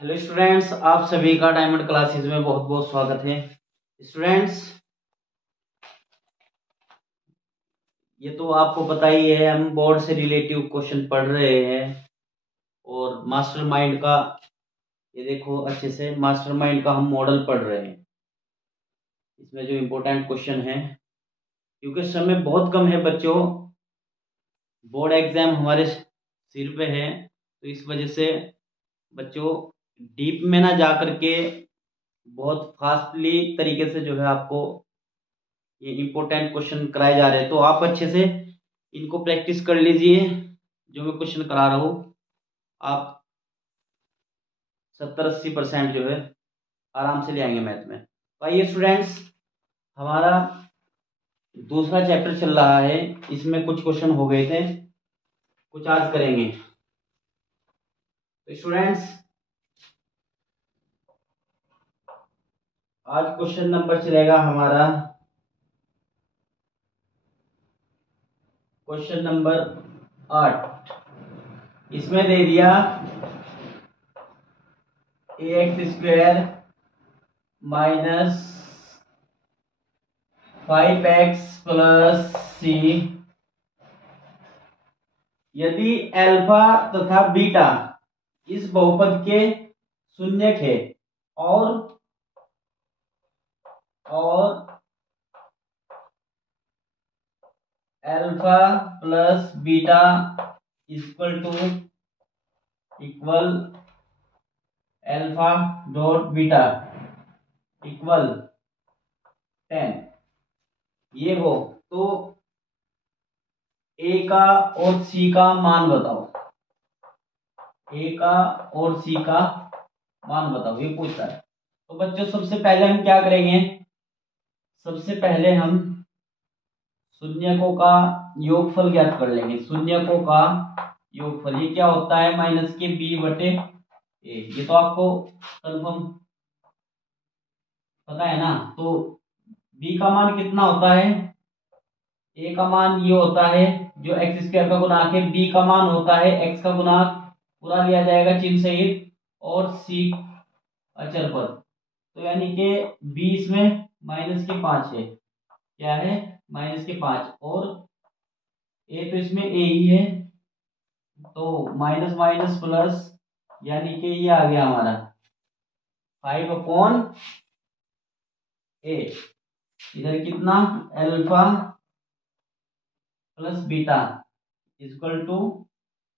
Hello students, आप सभी का डायमंड क्लासेस में बहुत बहुत स्वागत है। स्टूडेंट्स, ये तो आपको पता ही है, हम बोर्ड से रिलेटिव क्वेश्चन पढ़ रहे हैं और मास्टरमाइंड का, ये देखो अच्छे से, मास्टरमाइंड का हम मॉडल पढ़ रहे हैं। इसमें जो इम्पोर्टेंट क्वेश्चन है, क्योंकि समय बहुत कम है बच्चों, बोर्ड एग्जाम हमारे सिर पे है, तो इस वजह से बच्चों डीप में ना जा करके बहुत फास्टली तरीके से जो है आपको ये इम्पोर्टेंट क्वेश्चन कराए जा रहे हैं। तो आप अच्छे से इनको प्रैक्टिस कर लीजिए। जो मैं क्वेश्चन करा रहा हूँ, आप 70-80% जो है आराम से ले आएंगे मैथ में। तो आइए स्टूडेंट्स, हमारा दूसरा चैप्टर चल रहा है, इसमें कुछ क्वेश्चन हो गए थे, कुछ आज करेंगे। तो स्टूडेंट्स, आज क्वेश्चन नंबर चलेगा हमारा क्वेश्चन नंबर 8। इसमें दे दिया ax² minus 5x plus c यदि अल्फा तथा बीटा इस बहुपद के शून्यक है और alpha plus beta equal alpha dot beta equal 10 ये हो, तो ए का और सी का मान बताओ। ए का और सी का मान बताओ, ये पूछता है। तो बच्चों सबसे पहले हम क्या करेंगे, सबसे पहले हम शून्यकों का योगफल ज्ञात कर लेंगे। शून्यकों का योगफल ये क्या होता है, माइनस के बी बटे ए। ये तो आपको कंफर्म पता है ना। तो बी का मान कितना होता है, ए का मान ये होता है जो x² का गुणांक है, बी का मान होता है x का गुणांक, पूरा लिया जाएगा चिन्ह सहित, और सी अचर पद। तो यानी कि बी इसमें -5 है, क्या है -5, और ए तो इसमें ए ही है, तो माइनस माइनस प्लस, यानी कि ये आ गया हमारा 5/a। इधर कितना, alpha plus beta equal to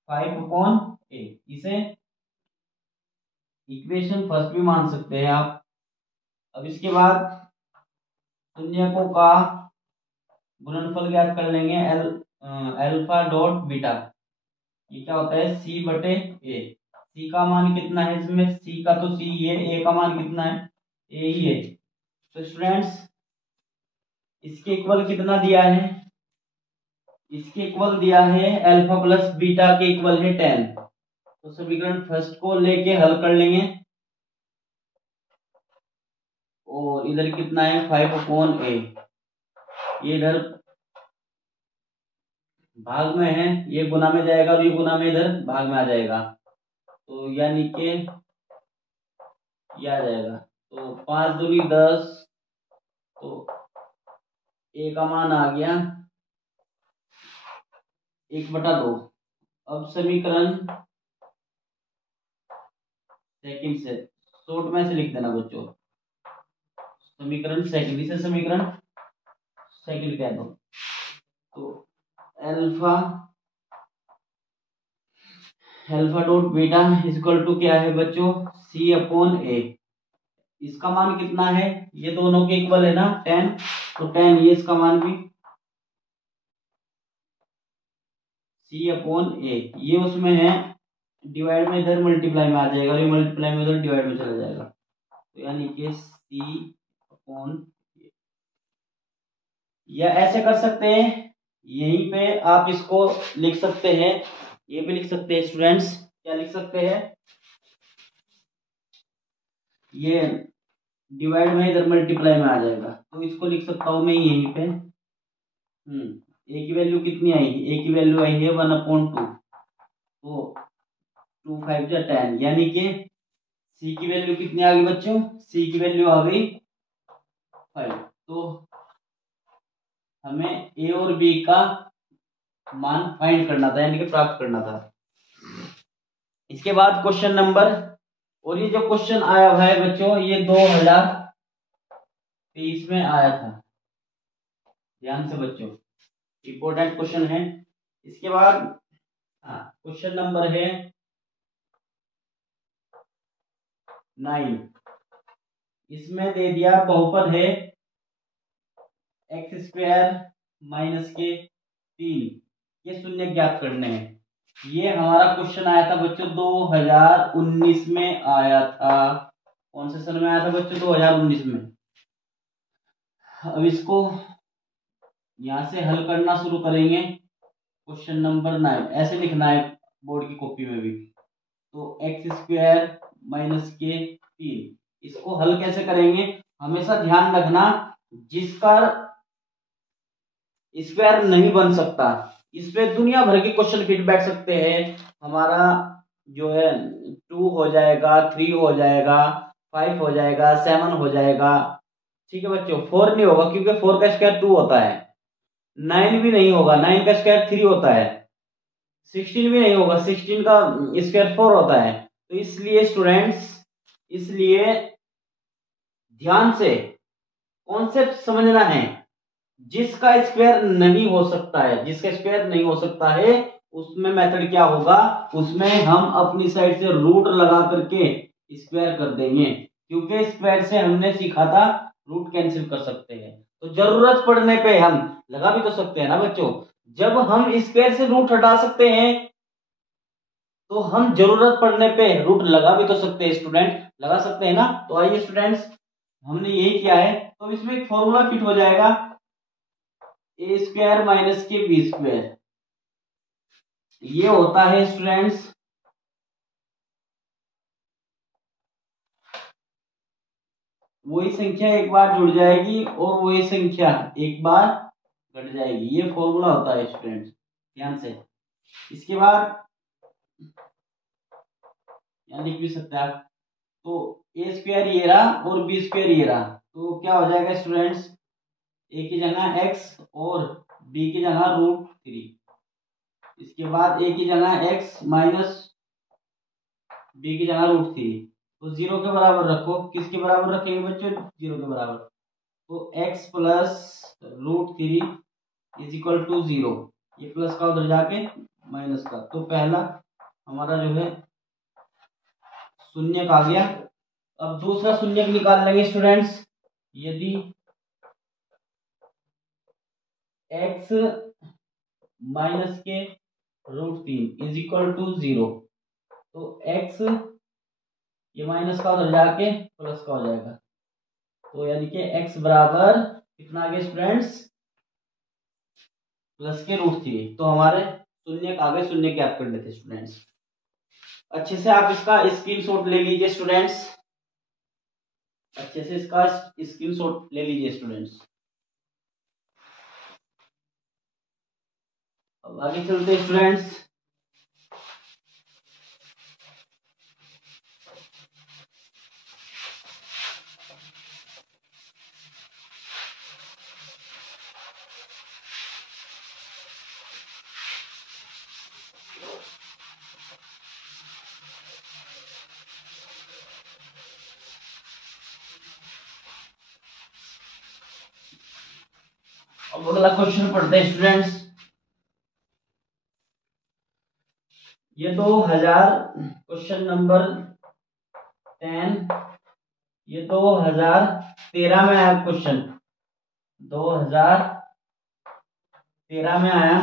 5/a। इसे इक्वेशन फर्स्ट भी मान सकते हैं आप। अब इसके बाद शून्यकों का गुणनफल ज्ञात कर लेंगे, अल्फा डॉट बीटा। ये क्या होता है, सी बटे ए। सी का मान कितना है इसमें, सी का तो सी है, ए का मान कितना है, ए ही है। तो स्टूडेंट्स, इसके इक्वल कितना दिया है, इसके इक्वल दिया है अल्फा प्लस बीटा के इक्वल है 10। तो समीकरण फर्स्ट को लेके हल कर लेंगे, और इधर कितना है 5/a। ये इधर भाग में है, ये गुना में जाएगा और ये गुना में इधर भाग में आ जाएगा, तो यानी कि ये आ जाएगा। तो 5 दूनी 10, तो ए का मान आ गया 1/2। अब समीकरण सेकंड से, शॉर्ट में से लिख देना बच्चों, समीकरण सेकंड, इसे समीकरण सेकंड कह दो। तो alpha dot beta equal to क्या है बच्चों, c/a। इसका मान कितना है, ये दोनों के इक्वल है ना 10, तो 10 ये इसका मान भी c/a। ये उसमें है, डिवाइड में इधर मल्टीप्लाई में आ जाएगा, ये मल्टीप्लाई में इधर डिवाइड में चला जाएगा, तो यानी कि c/a। या ऐसे कर सकते हैं, यहीं पे आप इसको लिख सकते हैं, ये भी लिख सकते हैं स्टूडेंट्स। क्या लिख सकते हैं, ये डिवाइड में इधर मल्टीप्लाई में आ जाएगा, तो इसको लिख सकता हूं मैं यहीं पे। ए की वैल्यू कितनी आई, ए की वैल्यू आई है 1/2, तो 2 5 जा 10, यानी कि सी की वैल्यू कितनी आ गई बच्चों? सी की वैल्यू आ गई 5। तो हमें ए और बी का मान फाइंड करना था, यानी कि प्राप्त करना था। इसके बाद क्वेश्चन नंबर, और ये जो क्वेश्चन आया हुआ है बच्चों, ये 2023 में आया था। ध्यान से बच्चों, इंपॉर्टेंट क्वेश्चन है। इसके बाद क्वेश्चन नंबर है 9। इसमें दे दिया बहुपद है x² माइनस के 3, ये शून्य ज्ञात करने हैं। ये हमारा क्वेश्चन आया था बच्चों 2019 में आया था। कौन से सन में आया था बच्चों? 2019 में। अब इसको यहां से हल करना शुरू करेंगे। क्वेश्चन नंबर 9 ऐसे लिखना है बोर्ड की कॉपी में भी। तो x² माइनस के 3, इसको हल कैसे करेंगे? हमेशा ध्यान रखना, जिसका स्क्वायर नहीं बन सकता, इस पे दुनिया भर के क्वेश्चन फिट बैठ सकते हैं। हमारा जो है 2 हो जाएगा, 3 हो जाएगा, 5 हो जाएगा, 7 हो जाएगा। ठीक है बच्चों, 4 नहीं होगा क्योंकि 4 का स्क्वायर 2 होता है। 9 भी नहीं होगा, 9 का स्क्वायर 3 होता है। 16 भी नहीं होगा, 16 का स्क्वायर 4 होता है। तो इसलिए स्टूडेंट्स, इसलिए ध्यान से कॉन्सेप्ट समझना है। जिसका स्क्वायर नहीं हो सकता है, जिसका स्क्वायर नहीं हो सकता है, उसमें मेथड क्या होगा? उसमें हम अपनी साइड से रूट लगा करके स्क्वायर कर देंगे, क्योंकि स्क्वायर से हमने सीखा था रूट कैंसिल कर सकते हैं। तो जरूरत पड़ने पे हम लगा भी तो सकते हैं ना बच्चों। जब हम स्क्वायर से रूट हटा सकते हैं, तो हम जरूरत पड़ने पे रूट लगा भी तो सकते हैं स्टूडेंट, लगा सकते हैं ना। तो आइए स्टूडेंट्स, हमने यही किया है। तो इसमें एक फॉर्मूला फिट हो जाएगा, a² माइनस के b²। ये होता है स्टूडेंट्स वही संख्या एक बार जुड़ जाएगी और वही संख्या एक बार घट जाएगी। ये फॉर्मूला होता है स्टूडेंट्स, ध्यान से। इसके बाद यहां लिख भी सकते हैं आप। तो a² ये रहा और b² ये रहा। तो क्या हो जाएगा स्टूडेंट्स? a की जगह x और b की जगह √3। इसके बाद a की जगह x माइनस b की जगह √3। तो 0 के बराबर रखो। किसके बराबर रखेंगे बच्चों? 0 के बराबर। तो x plus √3 is equal to 0। ये प्लस का उधर जाके माइनस का। तो पहला हमारा जो है शून्य आ गया। अब दूसरा शून्य निकाल लेंगे स्टूडेंट्स। यदि x माइनस के √3 इज इक्वल टू 0, तो x ये माइनस का उधर जाके प्लस का हो जाएगा। तो यानी कि x बराबर कितना आ गया स्टूडेंट्स? प्लस के √3। तो हमारे शून्य आगे शून्य ज्ञात कर लेते स्टूडेंट्स। अच्छे से आप इसका स्क्रीनशॉट ले लीजिए स्टूडेंट्स, अच्छे से इसका स्क्रीनशॉट ले लीजिए स्टूडेंट्स। अब आगे चलते स्टूडेंट्स। अब अगला क्वेश्चन पढ़ते हैं स्टूडेंट्स। ये 2000 क्वेश्चन नंबर 10, ये 2013 में आया क्वेश्चन, 2013 में आया।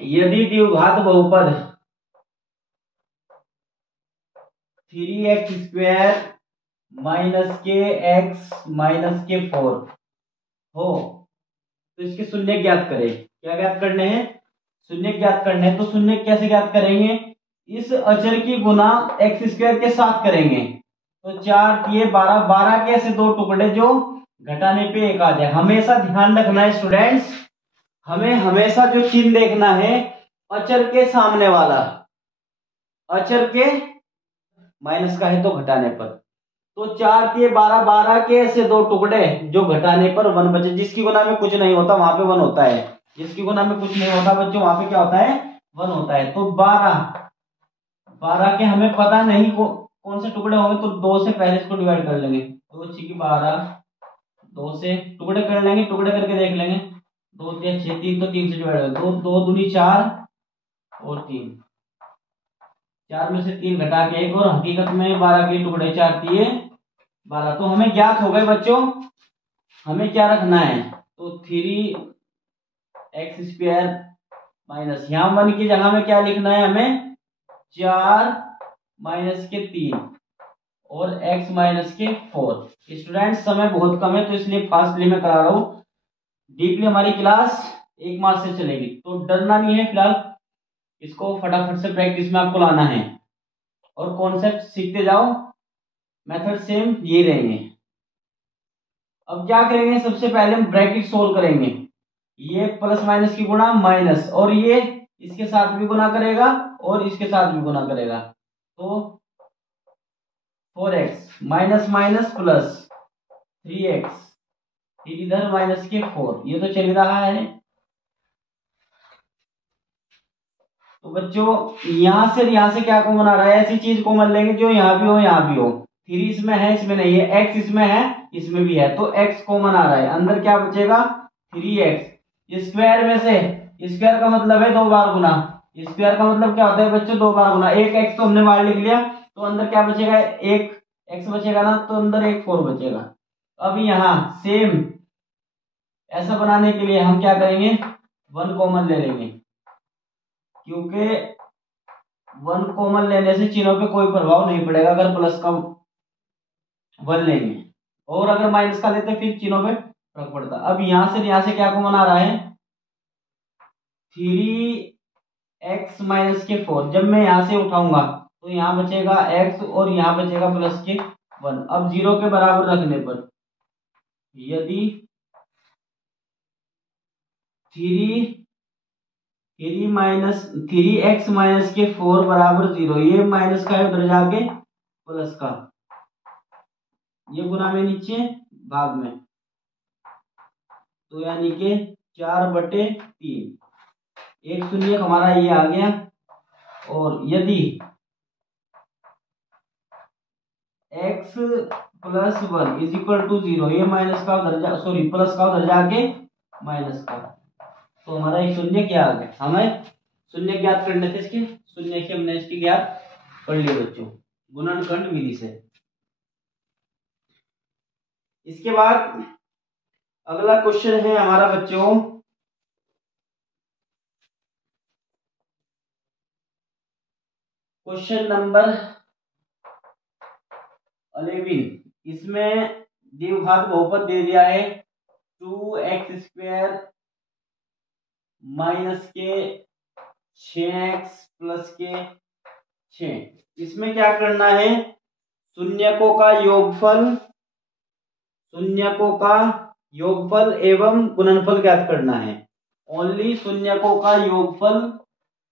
यदि द्विघात बहुपद 3x² माइनस के x माइनस के 4 हो, तो इसके शून्य ज्ञात करें। क्या ज्ञात करने हैं? शून्य ज्ञात करने हैं। तो शून्य कैसे ज्ञात करेंगे? इस अचर की गुना x² के साथ करेंगे। तो 4 किए 12, 12 के ऐसे दो टुकड़े जो घटाने पे एक आ जाए। हमेशा ध्यान रखना है स्टूडेंट्स, हमें हमेशा जो चिन्ह देखना है अचर के सामने वाला, अचर के माइनस का है तो घटाने पर। तो 4 के 12, 12 के ऐसे दो टुकड़े जो घटाने पर 1 बचे। जिसकी गुना में कुछ नहीं होता वहां पे 1 होता है, जिसकी गुना में कुछ नहीं होता बच्चों वहां पे क्या होता है, 1 होता है। तो 12 के हमें पता नहीं कौन से टुकड़े होंगे, तो 2 से पहले इसको डिवाइड कर लेंगे। 2 6 की 12, 2 से टुकड़े कर लेंगे, टुकड़े करके देख लेंगे। 2 3 6 3, तो 3 से डिवाइड कर 2, 2 दूनी 4 और 3, 4 में से 3 घटा के 1, और हकीकत में 12 के टुकड़े 4 दिए 12। तो हमें ज्ञात हो गए बच्चों, हमें क्या रखना है, तो 3x² माइनस, यहाँ 1 की जगह में क्या लिखना है हमें, 4 माइनस के 3 और x माइनस के 4। स्टूडेंट समय बहुत कम है तो इसलिए फास्टली में करा रहा हूँ। डीपली हमारी क्लास 1 मार्च से चलेगी, तो डरना नहीं है फिलहाल, इसको फटाफट से प्रैक्टिस में आपको लाना है और कॉन्सेप्ट सीखते जाओ। मेथड सेम ये रहेंगे। अब क्या करेंगे, सबसे पहले हम ब्रैकेट सोल्व करेंगे। ये प्लस माइनस की गुणा माइनस, और ये इसके साथ भी गुणा करेगा और इसके साथ भी गुणा करेगा। तो 4x minus minus plus 3x, फिर इधर माइनस के 4, ये तो चल रहा है। तो बच्चों यहां से क्या कॉमन आ रहा है, ऐसी चीज कॉमन लेंगे जो यहाँ भी हो यहाँ भी हो। 3 इसमें है इसमें नहीं है, x इसमें है इसमें भी है, तो x कॉमन आ रहा है। अंदर क्या बचेगा, 3x। स्क्वायर में से, स्क्वायर का मतलब है 2 बार गुना, स्क्वायर का मतलब क्या होता है बच्चों, 2 बार गुना। एक x तो हमने बाहर लिख लिया, तो अंदर क्या बचेगा, एक x बचेगा ना, तो अंदर एक 4 बचेगा। अब यहाँ सेम ऐसा बनाने के लिए हम क्या करेंगे, 1 कॉमन ले लेंगे, क्योंकि 1 कॉमन लेने से चिन्हों पे कोई प्रभाव नहीं पड़ेगा अगर प्लस का 1 लेंगे, और अगर माइनस का लेते फिर चिन्हों पे फर्क पड़ता। अब यहां से क्या कॉमन आ रहा है, 3x माइनस के 4। जब मैं यहां से उठाऊंगा तो यहाँ बचेगा x और यहाँ बचेगा प्लस के 1। अब 0 के बराबर रखने पर यदि 3x माइनस के 4 बराबर 0, ये माइनस का है उधर जाके प्लस का, ये गुना में नीचे भाग में, तो यानी के 4/3, एक शून्य हमारा ये आ गया। और यदि x plus 1 is equal to 0, ये माइनस का उधर जा, सॉरी प्लस का उधर जाके माइनस का, तो हमारा एक शून्य क्या आ गया, हमें शून्य ज्ञात करने थे, इसके शून्य की हमने इसकी ज्ञात कर लिए बच्चों गुणनखंड विधि से। इसके बाद अगला क्वेश्चन है हमारा बच्चों, क्वेश्चन नंबर 11। इसमें द्विघात बहुपद दे दिया है 2x² माइनस के 6x प्लस के 6। इसमें क्या करना है, शून्यकों का योगफल एवं गुणनफल ज्ञात करना है। ओनली शून्यकों का योगफल,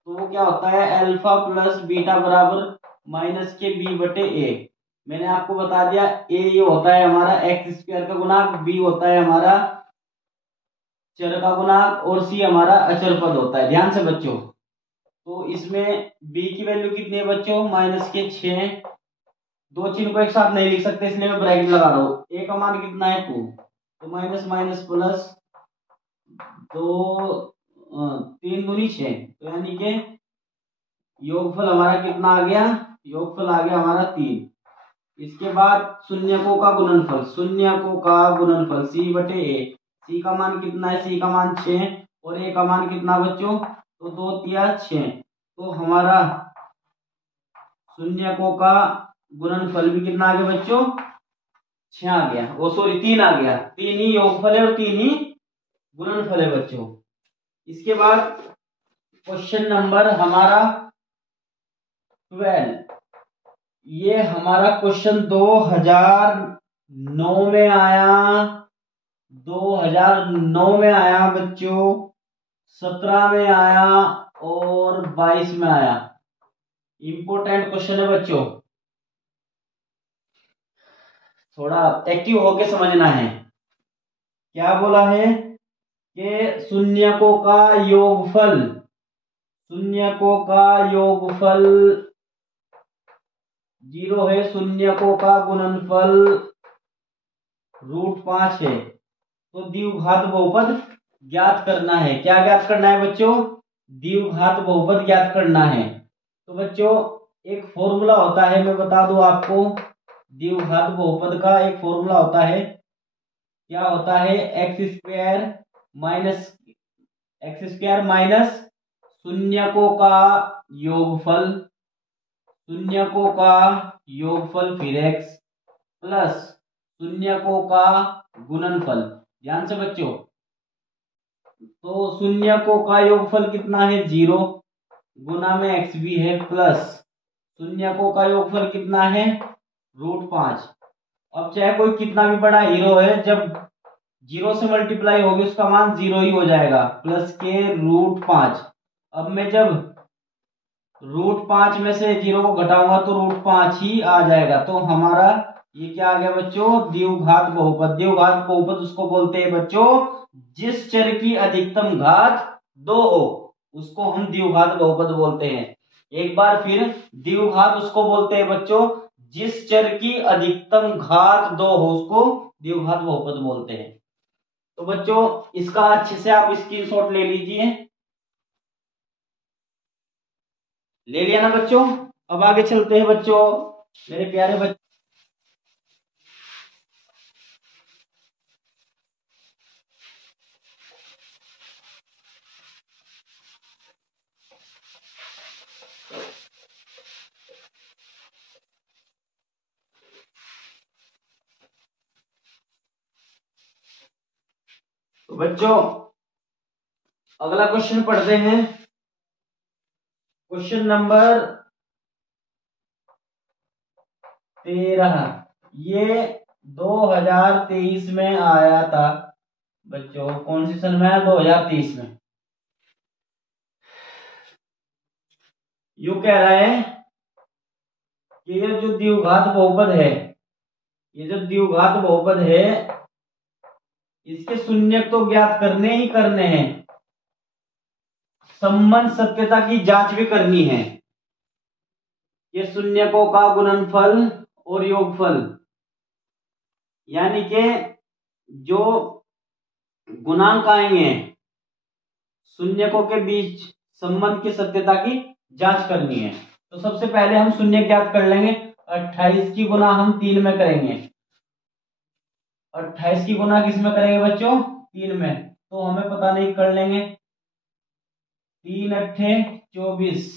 तो वो क्या होता है, अल्फा प्लस बीटा बराबर माइनस के b/a। मैंने आपको बता दिया a ये होता है हमारा x² का गुणांक, b होता है हमारा चर का गुणांक, और c हमारा अचर पद होता है। ध्यान से बच्चों, तो इसमें b की वैल्यू कितनी है बच्चों, माइनस के 6। दो चिन्ह को एक साथ नहीं लिख सकते इसलिए मैं ब्रैकेट लगा रहा हूँ। a का मान कितना है 2, तो माइनस माइनस प्लस 2 3 दूनी 6, तो यानी के योगफल हमारा कितना आ गया, योगफल आ गया हमारा 3। इसके बाद शून्यकों का गुणनफल, c/a। c का मान कितना है, c का मान 6 और a का मान कितना बच्चों, तो 2 तिया 6। तो हमारा शून्यकों का गुणनफल भी कितना आ गया बच्चों, 6 आ गया, ओ सॉरी 3 आ गया। 3 ही योगफल है और 3 ही गुणनफल है बच्चों। इसके बाद क्वेश्चन नंबर हमारा 12, ये हमारा क्वेश्चन 2009 में आया, 2009 में आया बच्चों, 17 में आया और 22 में आया। इंपॉर्टेंट क्वेश्चन है बच्चों। थोड़ा एक्टिव होके समझना है। क्या बोला है कि शून्यकों का योगफल, शून्यकों का योगफल 0 है, शून्यकों का गुणनफल √5 है। तो द्विघात बहुपद ज्ञात करना है। क्या ज्ञात करना है बच्चों? द्विघात बहुपद ज्ञात करना है। तो बच्चों एक फॉर्मूला होता है, मैं बता दूं आपको, द्विघात बहुपद का एक फॉर्मूला होता है। क्या होता है? x² माइनस शून्यकों का योगफल, शून्यकों का योगफल फिर x प्लस शून्यकों का गुणनफल। ध्यान से बच्चों, तो शून्यकों का योगफल कितना है? 0 गुना में x भी है प्लस शून्यकों का योगफल कितना है? √5। अब चाहे कोई कितना भी बड़ा हीरो है, जब 0 से मल्टीप्लाई होगी उसका मान 0 ही हो जाएगा, प्लस के √5। अब मैं जब √5 में से 0 को घटाऊंगा तो √5 ही आ जाएगा। तो हमारा ये क्या आ गया बच्चों? द्विघात बहुपद। द्विघात बहुपद उसको बोलते हैं बच्चों जिस चर की अधिकतम घात 2 हो, उसको हम द्विघात बहुपद बोलते हैं। एक बार फिर, द्विघात उसको बोलते हैं बच्चों जिस चर की अधिकतम घात 2 हो, उसको द्विघात बहुपद बोलते हैं। तो बच्चों इसका अच्छे से आप स्क्रीनशॉट ले लीजिए। ले लिया ना बच्चों? अब आगे चलते हैं बच्चों, मेरे प्यारे बच्चों। तो बच्चों अगला क्वेश्चन पढ़ते हैं। क्वेश्चन नंबर 13, ये 2023 में आया था बच्चों। कौन सी सन में आया? 2023 में। यू कह रहा है कि ये जो द्विघात बहुपद है, ये जो द्विघात बहुपद है, इसके शून्यक तो ज्ञात करने ही करने हैं, संबंध सत्यता की जांच भी करनी है। ये शून्यकों का गुणनफल और योगफल, यानी कि जो गुणांक आएंगे शून्यकों के बीच संबंध की सत्यता की जांच करनी है। तो सबसे पहले हम शून्य ज्ञात कर लेंगे। 28 की गुना हम 3 में करेंगे। 28 की गुना किस में करेंगे बच्चों? 3 में। तो हमें पता नहीं, कर लेंगे। 3 अट्ठे 24,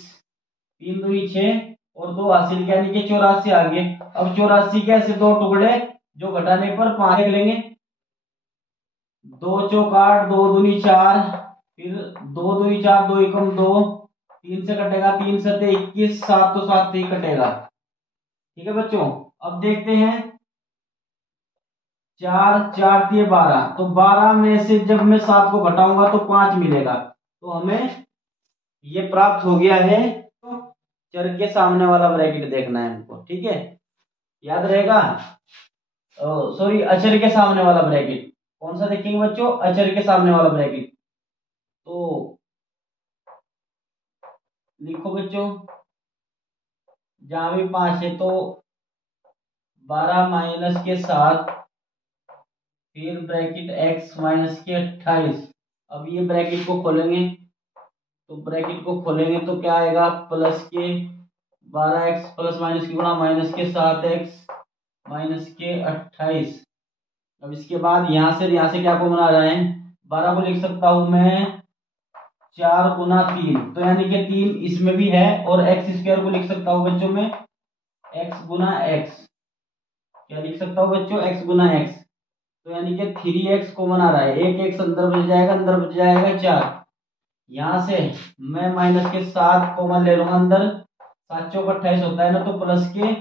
3 दूनी 6 और 2 हासिल, यानी कि 84 आ गए। अब 84 के ऐसे 2 टुकड़े जो घटाने पर 5 लिख लेंगे। 2 चौक 8, 2 दूनी 4, फिर 2 दूनी 4, 2 एकम 2, 3 से कटेगा, 3 सते 21, 7 तो 7 से ही कटेगा। ठीक है बच्चों, अब देखते हैं। 4 4 दिए 12, तो 12 में से जब मैं 7 को घटाऊंगा तो 5 मिलेगा। तो हमें ये प्राप्त हो गया है। तो चर के सामने वाला ब्रैकेट देखना है हमको, ठीक है, याद रहेगा। सॉरी, अचर के सामने वाला ब्रैकेट कौन सा देखेंगे बच्चों? अचर के सामने वाला ब्रैकेट। तो लिखो बच्चों, जहां भी 5 है तो 12 माइनस के 7, फिर ब्रैकेट x माइनस के 28। अब ये ब्रैकेट को खोलेंगे, तो ब्रैकेट को खोलेंगे तो क्या आएगा? प्लस के 12x प्लस माइनस की गुणा माइनस के 7x माइनस के 28। अब इसके बाद यहां से क्या कॉमन आ रहा है? 12 को लिख सकता हूं मैं 4 गुना 3, तो यानी कि 3 इसमें भी है, और x² को लिख सकता हूं बच्चों में x गुना x। क्या लिख सकता हूं बच्चों? x गुना x। तो यानी कि 3x कॉमन आ रहा है। एक x अंदर बच जाएगा, अंदर बच जाएगा 4। यहां से मैं माइनस के 7 कॉमन ले लूंगा अंदर, 7 चौक 28 होता है ना, तो प्लस के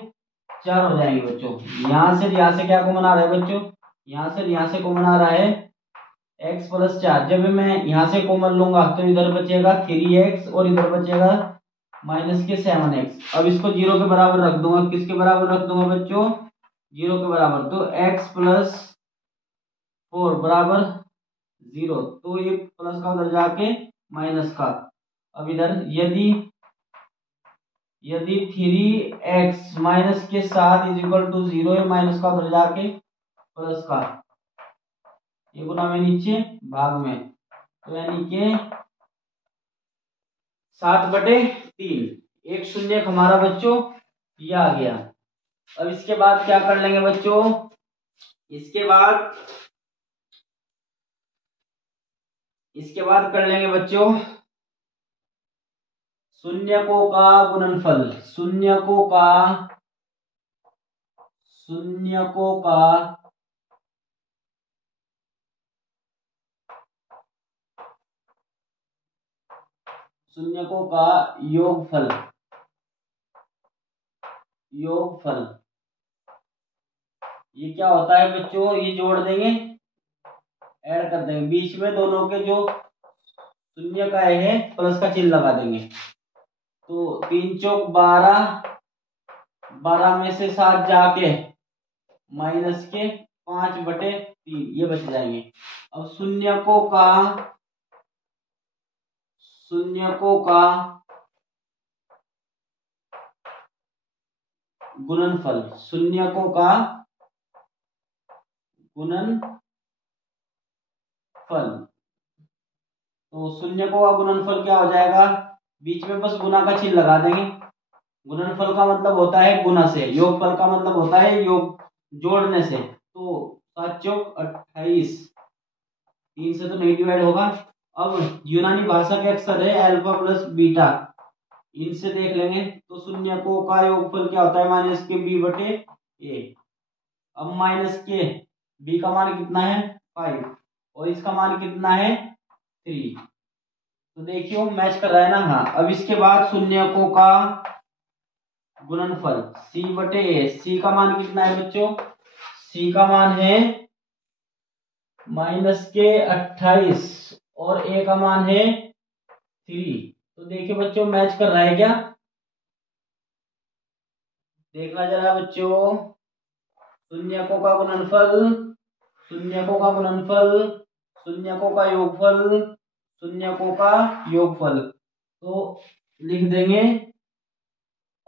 4 हो जाएंगे बच्चों। यहां से क्या कॉमन आ रहा है बच्चों? यहां से कॉमन आ रहा है x प्लस 4। जब मैं यहां से कॉमन लूंगा तो इधर बचेगा 3x और इधर बचेगा माइनस के 7x। अब इसको 0 के बराबर रख दूंगा। किसके बराबर रख दूंगा बच्चों? 0 के बराबर, तो x प्लस 4 बराबर 0, तो ये प्लस का उधर जाके माइनस का। अब इधर यदि 3x माइनस के साथ इज इक्वल टू 0 है, माइनस का उधर जाके प्लस का, ये गुना में नीचे भाग में, तो यानी के 7/3, एक शून्य हमारा बच्चों ये आ गया। अब इसके बाद क्या कर लेंगे बच्चों, इसके बाद कर लेंगे बच्चों शून्यकों का गुणनफल। शून्यकों का योगफल। ये क्या होता है बच्चों, ये जोड़ देंगे, ऐड कर देंगे, बीच में दोनों के जो शून्य का है प्लस का चिन्ह लगा देंगे, तो 3 चौक 12, 12 में से 7 जाके माइनस के 5/3 ये बच जाएंगे। अब शून्यकों का गुणनफल, शून्यकों का गुणनफल, तो शून्यकों का गुणनफल क्या हो जाएगा, बीच में बस गुना का चिन्ह लगा देंगे। गुणनफल का मतलब होता है गुना से, योगफल का मतलब होता है योग जोड़ने से, तो 7 चौक 28, 3 से तो नहीं डिवाइड होगा। अब यूनानी भाषा के अक्षर है अल्फा प्लस बीटा, इनसे देख लेंगे, तो शून्यकों का योगफल क्या होता है, माइनस के b/a। अब माइनस के b का मान कितना है 5, और इसका मान कितना है 3, तो देखियो मैच कर रहा है ना। हाँ, अब इसके बाद शून्यकों का गुणनफल c/a, c का मान कितना है बच्चों, c का मान है माइनस के 28 और a का मान है 3, तो देखिए बच्चों मैच कर रहा है क्या, देखना जरा बच्चों। शून्यकों का गुणनफल, शून्यकों का योगफल, तो लिख देंगे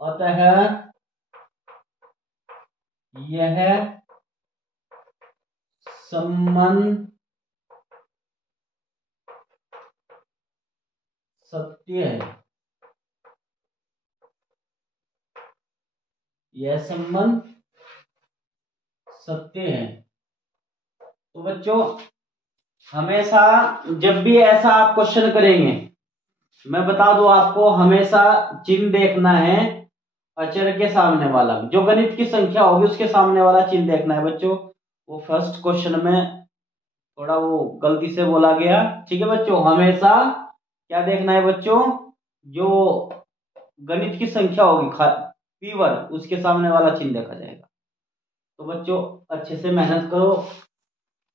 अतः यह संबंध सत्य है। यह संबंध सत्य है। तो बच्चों हमेशा जब भी ऐसा आप क्वेश्चन करेंगे, मैं बता दूं आपको, हमेशा चिन्ह देखना है अचर के सामने वाला, जो गणित की संख्या होगी उसके सामने वाला चिन्ह देखना है बच्चों। वो फर्स्ट क्वेश्चन में थोड़ा वो गलती से बोला गया, ठीक है बच्चों। हमेशा क्या देखना है बच्चों, जो गणित की संख्या होगी पीवर, उसके सामने वाला चिन्ह देखा जाएगा। तो बच्चों अच्छे से मेहनत करो,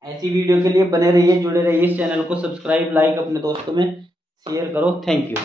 ऐसी वीडियो के लिए बने रहिए, जुड़े रहिए, इस चैनल को सब्सक्राइब, लाइक, अपने दोस्तों में शेयर करो। Thank you.